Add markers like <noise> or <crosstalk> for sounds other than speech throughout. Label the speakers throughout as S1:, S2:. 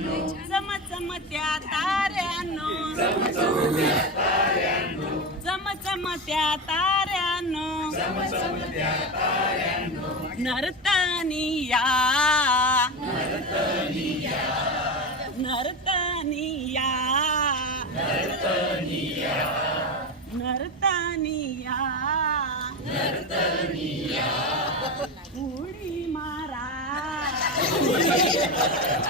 S1: चमचमत्या ताऱ्यानो. चमचमत्या ताऱ्यानो. नर्तनिया. नर्तनिया. नर्तनिया. उडी मारा. <laughs>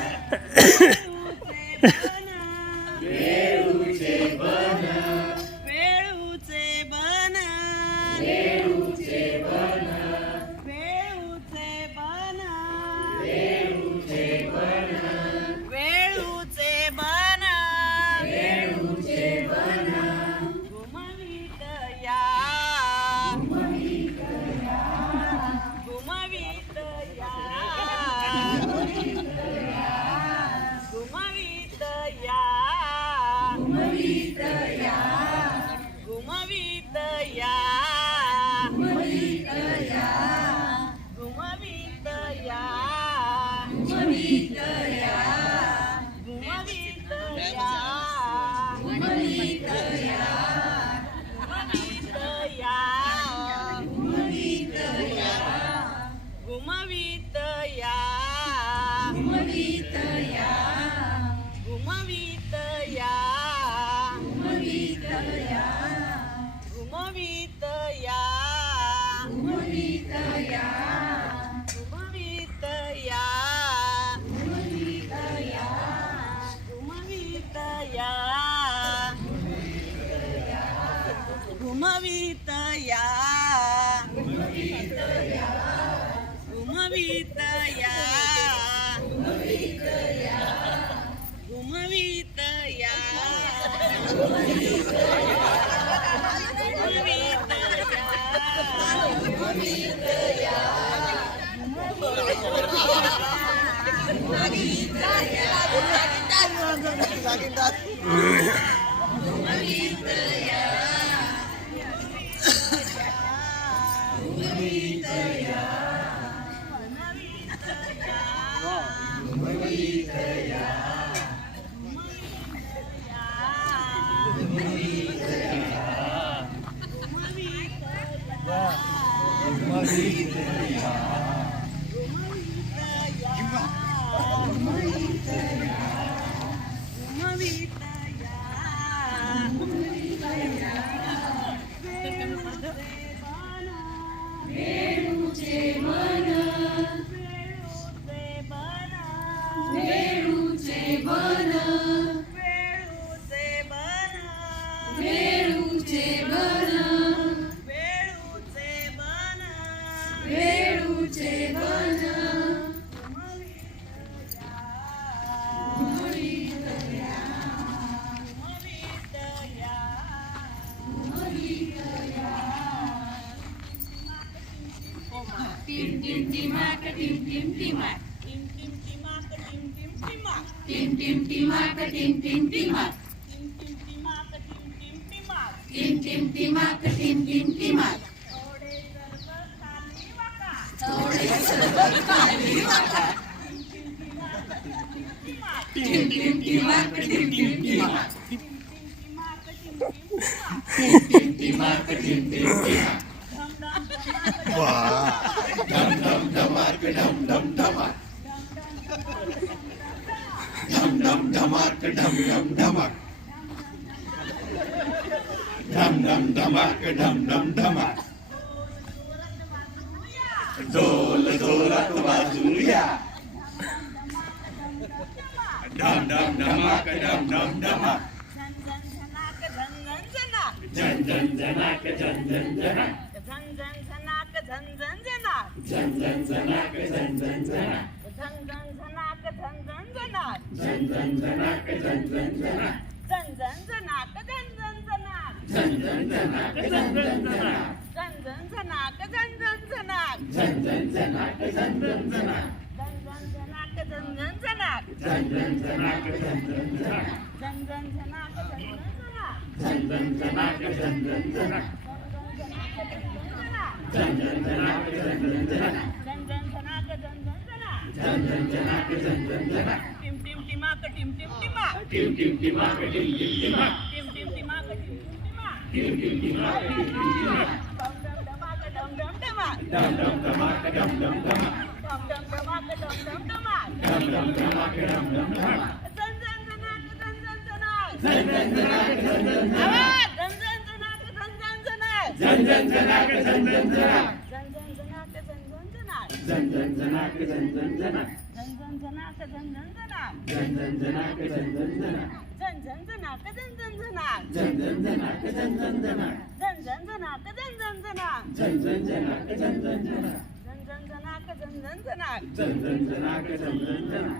S1: Sita. टिम टिम टिमाक टिम टिम टिमाक टिम टिम टिमाक टिम टिम टिमाक टिम टिम टिमाक टिम टिम टिमाक टिम टिम टिमाक टिम टिम टिमाक टिम टिम टिमाक टिम टिम टिमाक थोडे सर्व खाली वाका टिम टिम टिमाक टिम टिम टिमाक टिम टिम टिमाक टिम टिम टिमाक
S2: Dum धमाक डम डम धमाक डम डम धमाक डम डम धमाक डम डम धमाक डम डम धमाक
S1: डोल डोलत बाजूया डम डम धमाक
S2: डम डम धमाक झन झन झनाक
S1: झन झन झनाक झन झन झनाक
S2: झन झन झन झन झनाक
S1: झन झन झनाक झन झन झनाक
S2: झन झन झनाक झन झन झनाक
S1: झन झन झनाक झन झन झनाक
S2: झन झन झनाक झन झन झनाक
S1: झन झन झनाक झन झन झनाक
S2: झन झन झनाक झन झन झनाक
S1: झन झन झनाक झन झन झनाक
S2: झन झन झनाक झन
S1: जन जन
S2: जना के जन जन जना जन
S1: जन जना के जन जन जना
S2: जन जन जना के जन जन
S1: जना टिम टिम टिमा के टिम
S2: टिम टिमा टिम
S1: टिम टिमा के टिम टिम
S2: टिमा टिम टिम टिमा के
S1: टिम टिम टिमा टिम
S2: टिम टिमा के टिम टिम टिमा
S1: डम डम डमा डम
S2: डम डमा के डम डम
S1: डमा डम डम डमा के
S2: डम डम डमा डम डम डमा
S1: के डम डम डमा जन जन
S2: जना के जन जन जना जन
S1: जन जना के जन जन जना जन
S2: झन झन झनाक झन झन झनाक
S1: झन झन झनाक झन झन झनाक
S2: झन झन जन झन झन जन
S1: झन झन झनाक जन झन झनाक
S2: झन झन झनाक झन झन झनाक
S1: झन झन झनाक झन झन झनाक
S2: झन झन झनाक झन झन झनाक
S1: झन झन झनाक झन झन झनाक
S2: झन झन झनाक झन झन